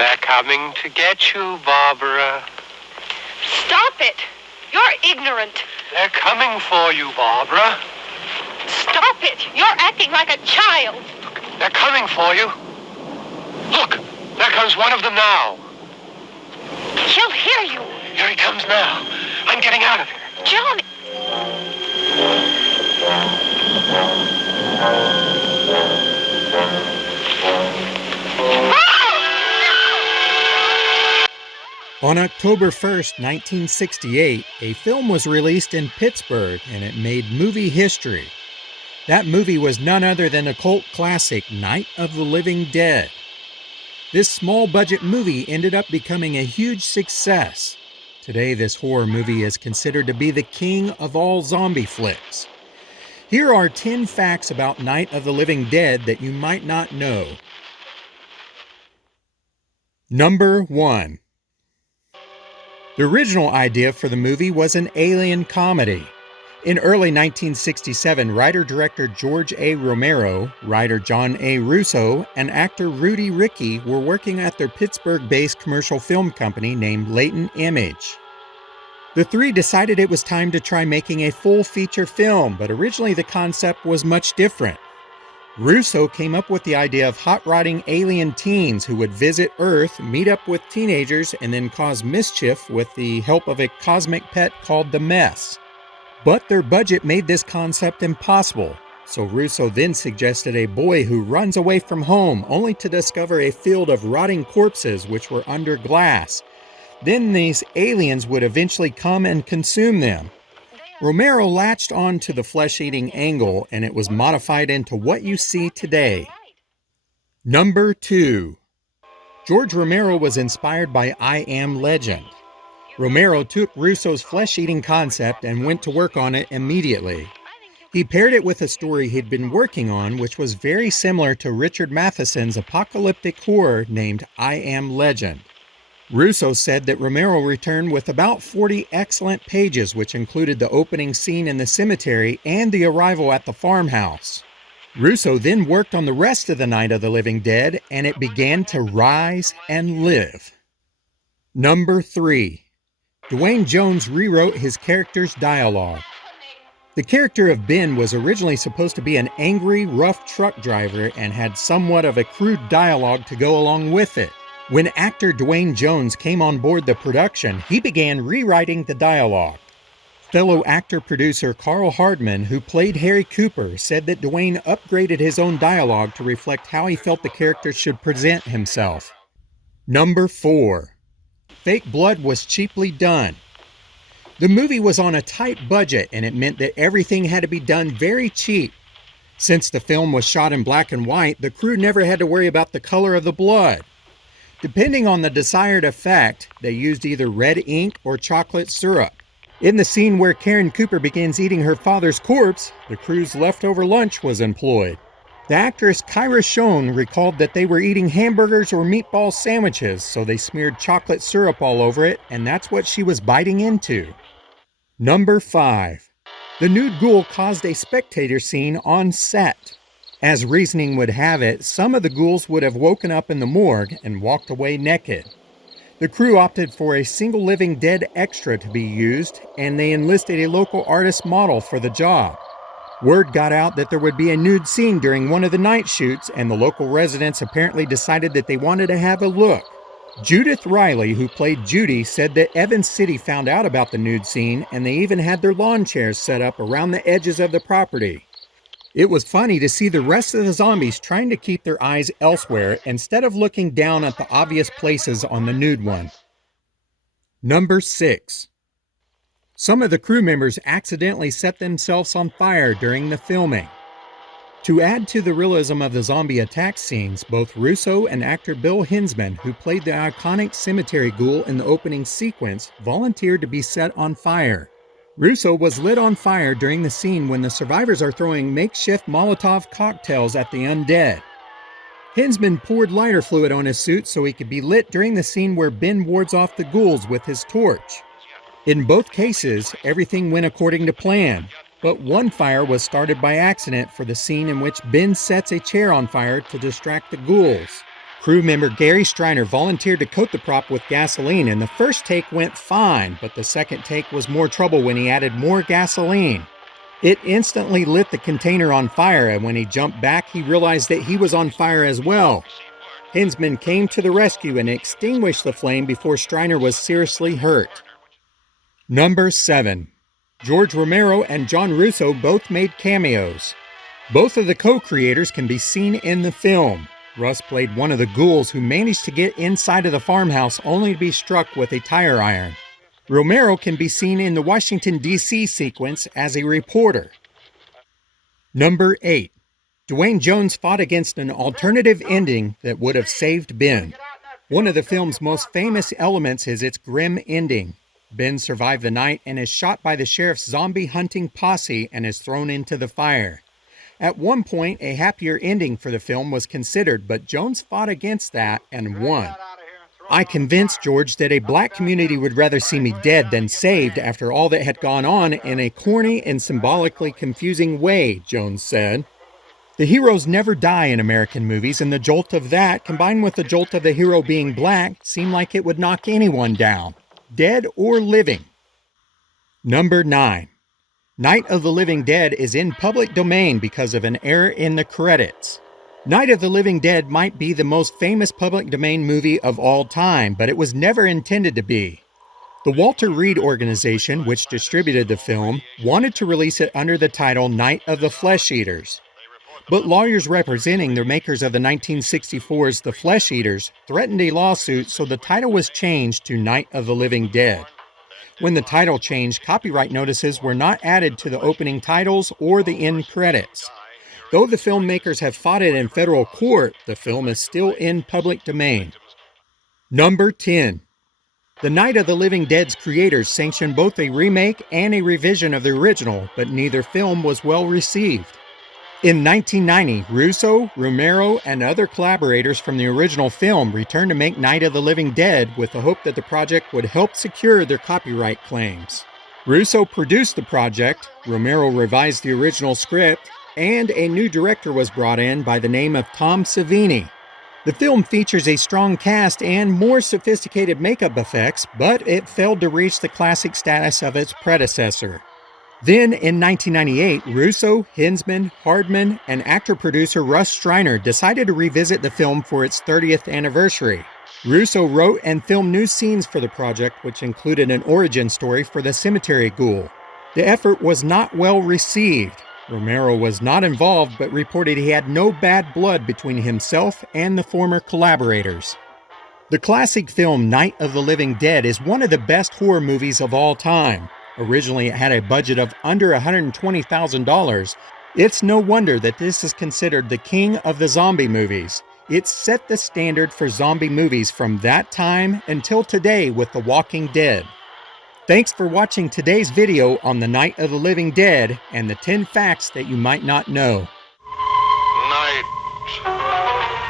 They're coming to get you, Barbara. Stop it! You're ignorant. They're coming for you, Barbara. Stop it! You're acting like a child. They're coming for you. Look, there comes one of them now. He'll hear you. Here he comes now. I'm getting out of here. Johnny! On October 1st, 1968, a film was released in Pittsburgh and it made movie history. That movie was none other than the cult classic Night of the Living Dead. This small-budget movie ended up becoming a huge success. Today, this horror movie is considered to be the king of all zombie flicks. Here are 10 facts about Night of the Living Dead that you might not know. Number 1. The original idea for the movie was an alien comedy. In early 1967, writer-director George A. Romero, writer John A. Russo, and actor Rhetty were working at their Pittsburgh-based commercial film company named Latent Image. The three decided it was time to try making a full feature film, but originally the concept was much different. Russo came up with the idea of hot-rodding alien teens who would visit Earth, meet up with teenagers, and then cause mischief with the help of a cosmic pet called the Mess. But their budget made this concept impossible, so Russo then suggested a boy who runs away from home only to discover a field of rotting corpses which were under glass. Then these aliens would eventually come and consume them. Romero latched on to the flesh-eating angle, and it was modified into what you see today. Number 2. George Romero was inspired by I Am Legend. Romero took Russo's flesh-eating concept and went to work on it immediately. He paired it with a story he'd been working on, which was very similar to Richard Matheson's apocalyptic horror named I Am Legend. Russo said that Romero returned with about 40 excellent pages, which included the opening scene in the cemetery and the arrival at the farmhouse. Russo then worked on the rest of the Night of the Living Dead, and it began to rise and live. Number 3. Duane Jones rewrote his character's dialogue. The character of Ben was originally supposed to be an angry, rough truck driver and had somewhat of a crude dialogue to go along with it. When actor Duane Jones came on board the production, he began rewriting the dialogue. Fellow actor-producer Carl Hardman, who played Harry Cooper, said that Duane upgraded his own dialogue to reflect how he felt the character should present himself. Number 4. Fake blood was cheaply done. The movie was on a tight budget, and it meant that everything had to be done very cheap. Since the film was shot in black and white, the crew never had to worry about the color of the blood. Depending on the desired effect, they used either red ink or chocolate syrup. In the scene where Karen Cooper begins eating her father's corpse, the crew's leftover lunch was employed. The actress Kyra Schoen recalled that they were eating hamburgers or meatball sandwiches, so they smeared chocolate syrup all over it, and that's what she was biting into. Number 5. The nude ghoul caused a spectator scene on set. As reasoning would have it, some of the ghouls would have woken up in the morgue and walked away naked. The crew opted for a single living dead extra to be used, and they enlisted a local artist model for the job. Word got out that there would be a nude scene during one of the night shoots, and the local residents apparently decided that they wanted to have a look. Judith Riley, who played Judy, said that Evans City found out about the nude scene, and they even had their lawn chairs set up around the edges of the property. It was funny to see the rest of the zombies trying to keep their eyes elsewhere instead of looking down at the obvious places on the nude one. Number 6. Some of the crew members accidentally set themselves on fire during the filming. To add to the realism of the zombie attack scenes, both Russo and actor Bill Hinsman, who played the iconic cemetery ghoul in the opening sequence, volunteered to be set on fire. Russo was lit on fire during the scene when the survivors are throwing makeshift Molotov cocktails at the undead. Hinsman poured lighter fluid on his suit so he could be lit during the scene where Ben wards off the ghouls with his torch. In both cases, everything went according to plan, but one fire was started by accident for the scene in which Ben sets a chair on fire to distract the ghouls. Crew member Gary Striner volunteered to coat the prop with gasoline, and the first take went fine, but the second take was more trouble when he added more gasoline. It instantly lit the container on fire, and when he jumped back, he realized that he was on fire as well. Hinsman came to the rescue and extinguished the flame before Striner was seriously hurt. Number 7. George Romero and John Russo both made cameos. Both of the co-creators can be seen in the film. Russ played one of the ghouls who managed to get inside of the farmhouse only to be struck with a tire iron. Romero can be seen in the Washington, D.C. sequence as a reporter. Number 8. Dwayne Jones fought against an alternative ending that would have saved Ben. One of the film's most famous elements is its grim ending. Ben survived the night and is shot by the sheriff's zombie hunting posse and is thrown into the fire. At one point, a happier ending for the film was considered, but Jones fought against that and won. I convinced George that a black community would rather see me dead than saved after all that had gone on in a corny and symbolically confusing way, Jones said. The heroes never die in American movies, and the jolt of that, combined with the jolt of the hero being black, seemed like it would knock anyone down, dead or living. Number 9. Night of the Living Dead is in public domain because of an error in the credits. Night of the Living Dead might be the most famous public domain movie of all time, but it was never intended to be. The Walter Reed organization, which distributed the film, wanted to release it under the title Night of the Flesh Eaters. But lawyers representing the makers of the 1964's The Flesh Eaters threatened a lawsuit, so the title was changed to Night of the Living Dead. When the title changed, copyright notices were not added to the opening titles or the end credits. Though the filmmakers have fought it in federal court, the film is still in public domain. Number 10. The Night of the Living Dead's creators sanctioned both a remake and a revision of the original, but neither film was well received. In 1990, Russo, Romero, and other collaborators from the original film returned to make Night of the Living Dead with the hope that the project would help secure their copyright claims. Russo produced the project, Romero revised the original script, and a new director was brought in by the name of Tom Savini. The film features a strong cast and more sophisticated makeup effects, but it failed to reach the classic status of its predecessor. Then, in 1998, Russo, Hinsman, Hardman, and actor-producer Russ Striner decided to revisit the film for its 30th anniversary. Russo wrote and filmed new scenes for the project, which included an origin story for the cemetery ghoul. The effort was not well received. Romero was not involved, but reported he had no bad blood between himself and the former collaborators. The classic film Night of the Living Dead is one of the best horror movies of all time. Originally, it had a budget of under $120,000. It's no wonder that this is considered the king of the zombie movies. It set the standard for zombie movies from that time until today with The Walking Dead. Thanks for watching today's video on the Night of the Living Dead and the 10 facts that you might not know. Night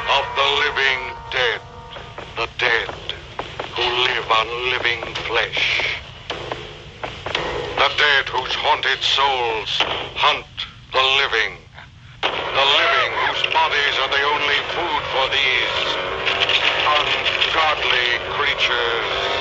of the living dead. The dead who live on living flesh. The dead whose haunted souls hunt the living. The living whose bodies are the only food for these ungodly creatures.